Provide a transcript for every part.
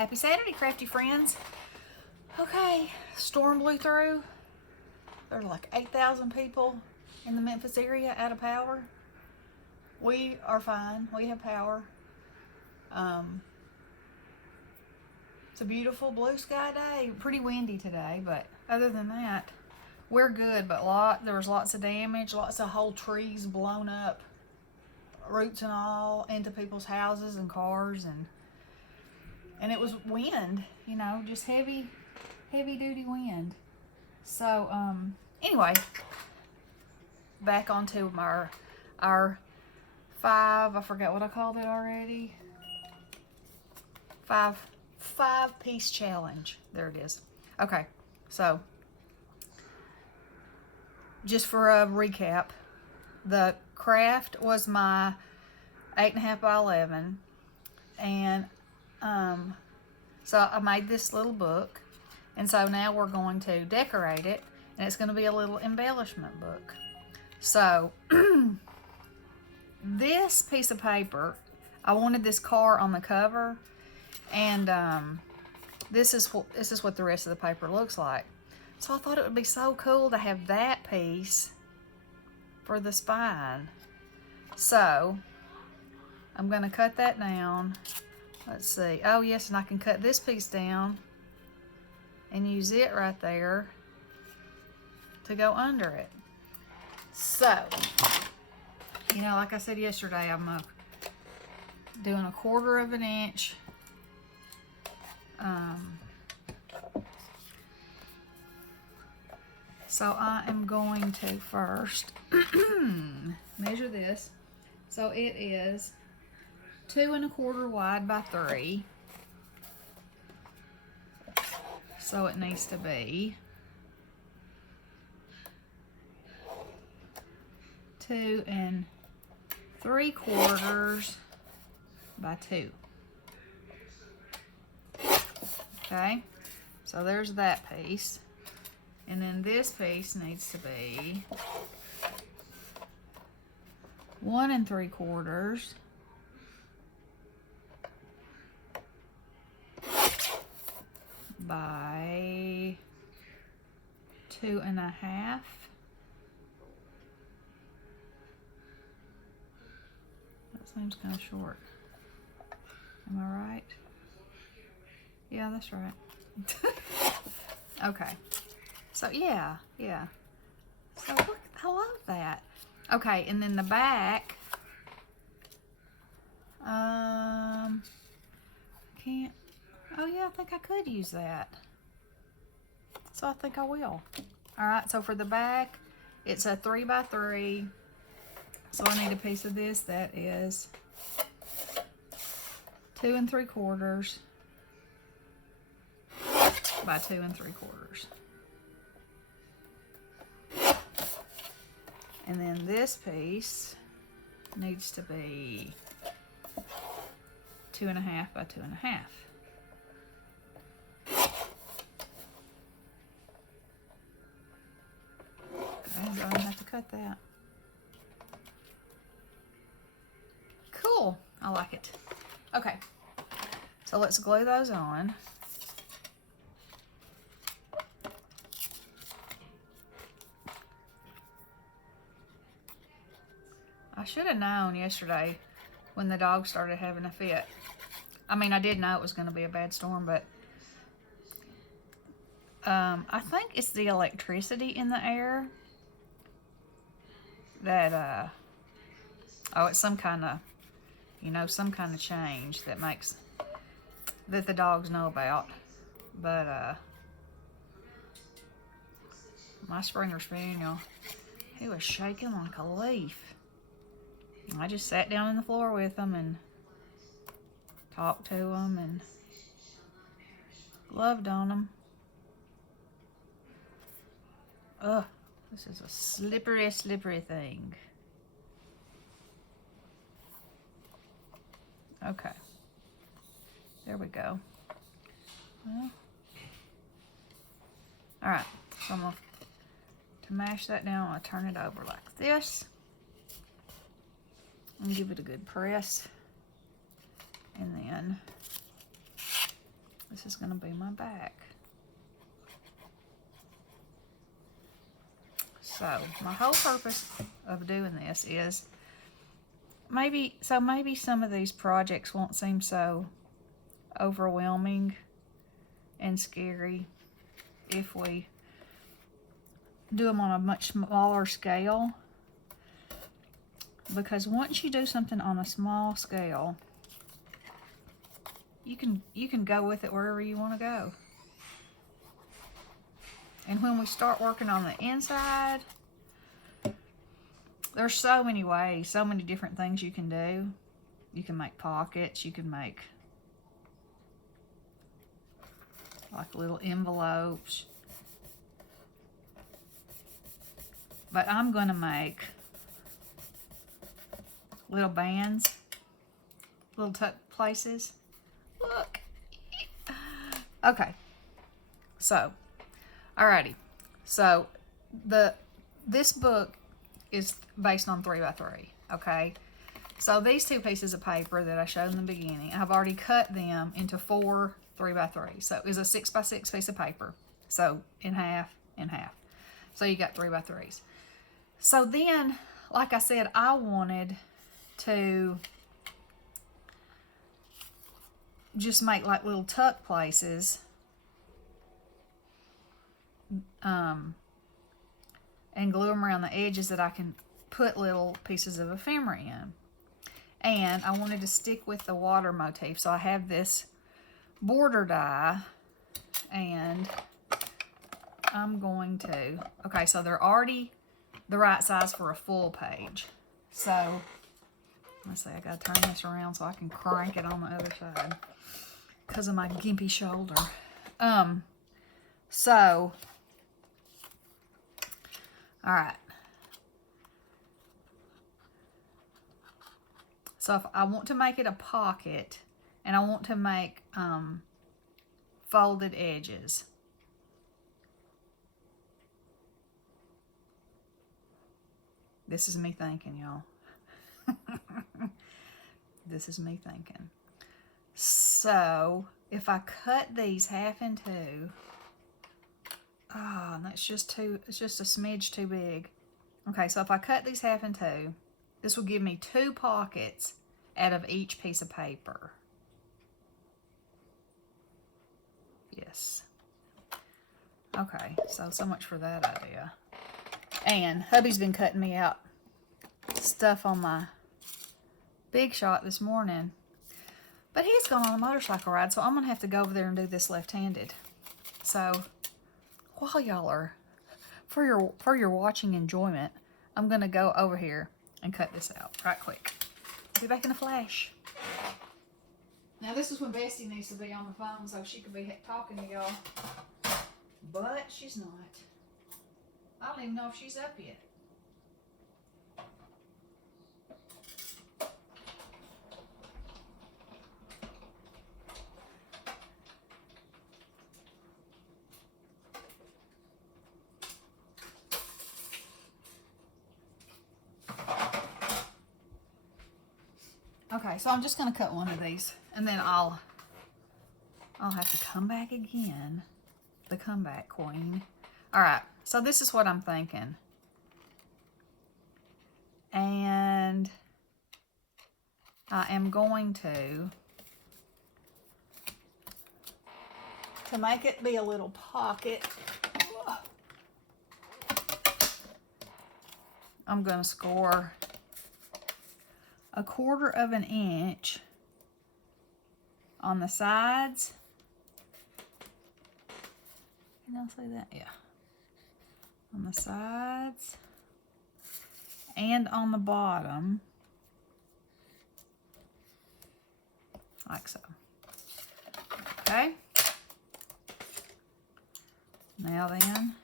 Happy Saturday, crafty friends. Okay, storm blew through. There's like 8,000 people in the Memphis area out of power. We are fine. We have power. It's a beautiful blue sky day. Pretty windy today, but other than that, we're good. But there was lots of damage, lots of whole trees blown up, roots and all, into people's houses and cars, and it was wind, you know, just heavy duty wind. So anyway, back onto our I forgot what I called it already. Five piece challenge. There it is. Okay, so just for a recap, the craft was my 8.5 by 11, and so I made this little book, and so now we're going to decorate it, and it's going to be a little embellishment book. So this piece of paper, I wanted this car on the cover, and this is what the rest of the paper looks like. So I thought it would be so cool to have that piece for the spine. So I'm going to cut that down. Let's see. Oh yes, and I can cut this piece down and use it right there to go under it. So, you know, like I said yesterday, I'm doing 1/4 inch. So I am going to first measure this. So it is 2 1/4 wide by 3. So it needs to be 2 3/4 by 2. Okay, so there's that piece. And then this piece needs to be 1 3/4 by 2 1/2. That seems kind of short. Am I right? Yeah, that's right. Okay. So yeah. So look, I love that. Okay, and then the back. Can't. Oh yeah, I think I could use that. So I think I will. All right. So for the back, it's a 3 by 3. So I need a piece of this that is 2 3/4 by 2 3/4. And then this piece needs to be 2 1/2 by 2 1/2. Okay, so I'm gonna have to cut that. Cool, I like it. Okay, so let's glue those on. I should have known yesterday when the dog started having a fit. I mean, I did know it was going to be a bad storm, but I think it's the electricity in the air that, it's some kind of, some kind of change that the dogs know about. But my Springer Spaniel, he was shaking like a leaf. I just sat down on the floor with him and talked to him and loved on him. Ugh, this is a slippery thing. Okay, there we go. Well, all right, so I'm going to mash that down. I'll turn it over like this. And give it a good press, and then This is going to be my back. So my whole purpose of doing this is maybe some of these projects won't seem so overwhelming and scary if we do them on a much smaller scale, because once you do something on a small scale, you can go with it wherever you want to go. And when we start working on the inside, there's so many ways, so many different things you can do. You can make pockets, you can make like little envelopes. But I'm going to make little bands, little tuck places. Look. Okay. So, alrighty. So, this book is based on 3x3. Okay. So these two pieces of paper that I showed in the beginning, I've already cut them into 4 3x3. So it's a 6x6 piece of paper. So in half, in half. So you got 3x3s. So then, like I said, I wanted to just make like little tuck places, and glue them around the edges that I can put little pieces of ephemera in. And I wanted to stick with the water motif, so I have this border die, and I'm going to, okay, so they're already the right size for a full page. So let's see, I gotta turn this around so I can crank it on the other side because of my gimpy shoulder. So, all right. So if I want to make it a pocket, and I want to make folded edges. This is me thinking, y'all. This is me thinking. So if I cut these half in two, that's just it's just a smidge too big. Okay, so if I cut these half in two, this will give me 2 pockets out of each piece of paper. Yes. Okay, so much for that idea. And hubby's been cutting me out stuff on my Big Shot this morning. But he's gone on a motorcycle ride, so I'm going to have to go over there and do this left-handed. So, while y'all are, for your watching enjoyment, I'm going to go over here and cut this out right quick. I'll be back in a flash. Now, this is when Bestie needs to be on the phone so she could be talking to y'all. But she's not. I don't even know if she's up yet. Okay, so I'm just going to cut one of these, and then I'll have to come back again. The comeback queen. All right, so this is what I'm thinking. And I am going to make it be a little pocket, I'm going to score 1/4 of an inch on the sides. Can y'all see that? Yeah. On the sides and on the bottom, like so. Okay. Now then,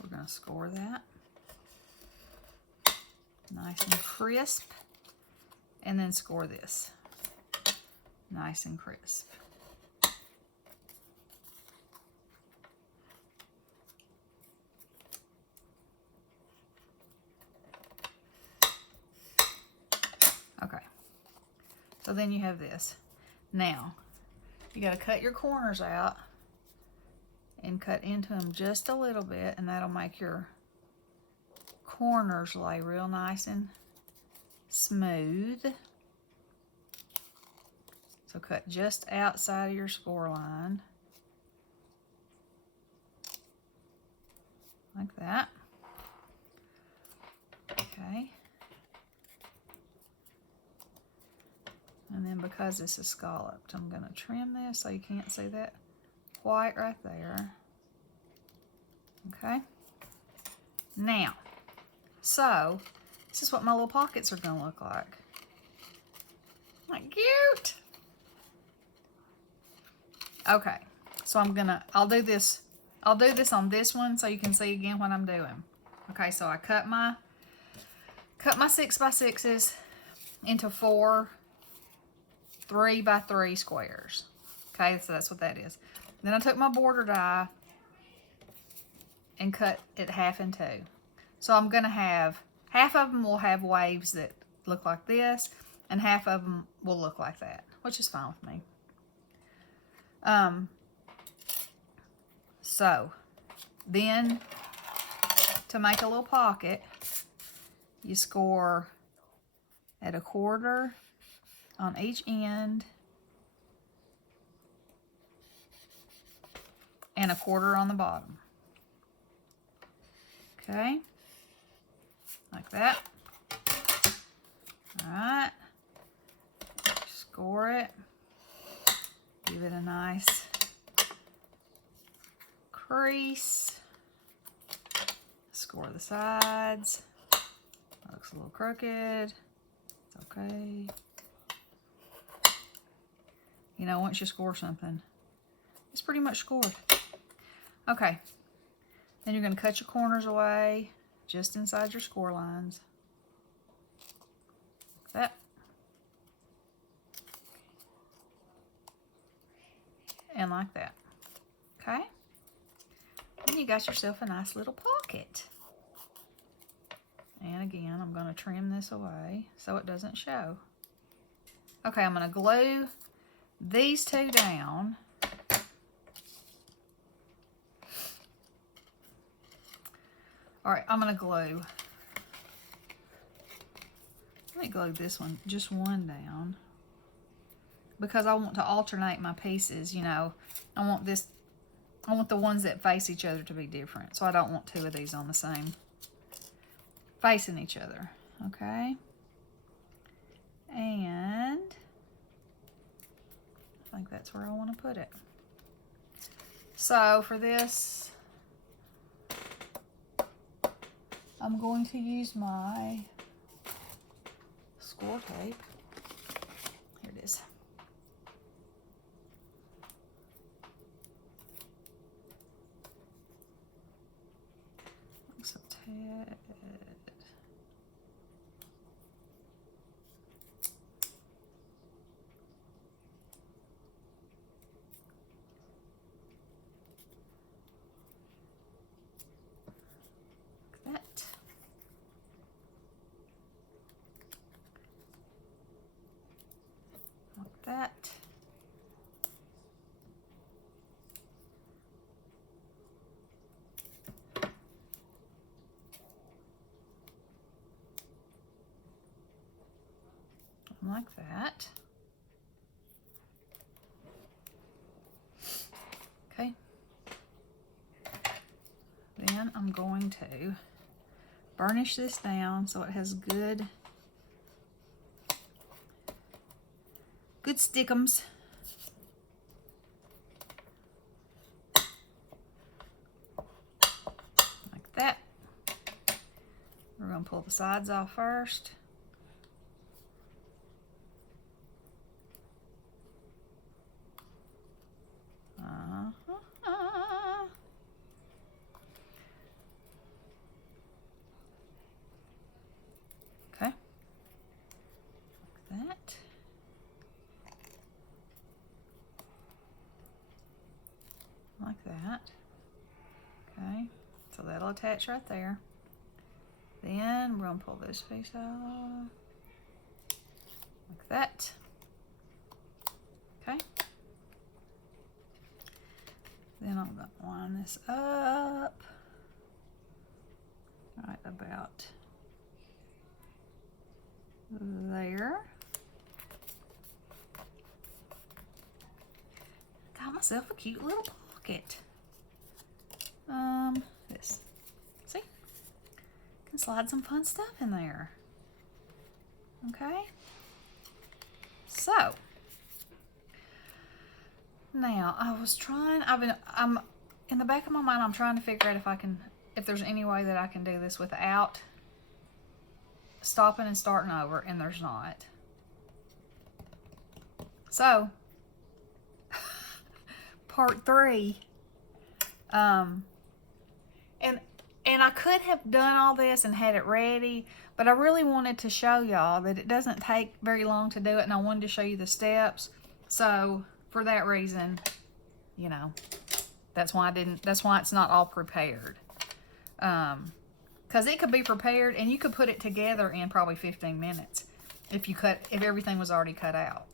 we're going to score that nice and crisp, and then score this nice and crisp. Okay, so then you have this. Now, you got to cut your corners out and cut into them just a little bit, and that'll make your corners lay real nice and smooth. So cut just outside of your score line, like that. Okay. And then because this is scalloped, I'm going to trim this so you can't see that white right there. Okay. Now, so this is what my little pockets are going to look like. Isn't that cute? Okay. So I'll do this on this one so you can see again what I'm doing. Okay, so I cut my 6x6s into 4 3x3 squares. Okay, so that's what that is. Then I took my border die and cut it half in 2. So I'm going to have, half of them will have waves that look like this, and half of them will look like that, which is fine with me. So then to make a little pocket, you score at 1/4 on each end and 1/4 on the bottom. Okay, like that. All right, score it, give it a nice crease, score the sides. That looks a little crooked, it's okay. You know, once you score something, it's pretty much scored. Okay, then you're going to cut your corners away just inside your score lines. Like that. And like that. Okay? And you got yourself a nice little pocket. And again, I'm going to trim this away so it doesn't show. Okay, I'm going to glue these 2 down. All right, I'm going to glue. Let me glue this one, just one down, because I want to alternate my pieces. You know, I want the ones that face each other to be different. So I don't want 2 of these on the same, facing each other. Okay. And I think that's where I want to put it. So for this, I'm going to use my score tape. Here it is. Looks a tad. That. Like that. Okay. Then I'm going to burnish this down so it has good stickums. Like that. We're going to pull the sides off first. Okay. Like that. Like that. Okay, so that'll attach right there. Then we're going to pull this piece off. Like that. this up right about there. Got myself a cute little pocket. This. See? Can slide some fun stuff in there. Okay? So, now I'm in the back of my mind, I'm trying to figure out if there's any way that I can do this without stopping and starting over, and there's not. So, part 3. And I could have done all this and had it ready, but I really wanted to show y'all that it doesn't take very long to do it, and I wanted to show you the steps. So, for that reason, you know, that's why it's not all prepared. Because it could be prepared and you could put it together in probably 15 minutes if everything was already cut out.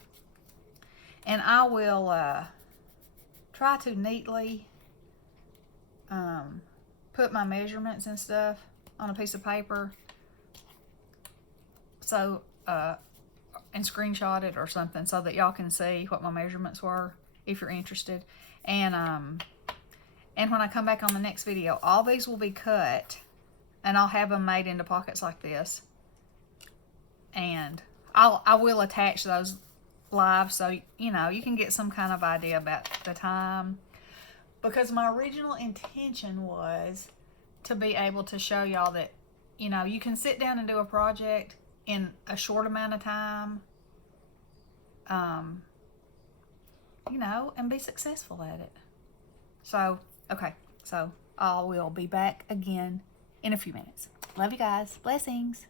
And I will try to neatly put my measurements and stuff on a piece of paper, so and screenshot it or something so that y'all can see what my measurements were if you're interested. And when I come back on the next video, all these will be cut and I'll have them made into pockets like this, and I will attach those live so you know you can get some kind of idea about the time, because my original intention was to be able to show y'all that, you know, you can sit down and do a project in a short amount of time, you know, and be successful at it. So, okay, so I will be back again in a few minutes. Love you guys. Blessings.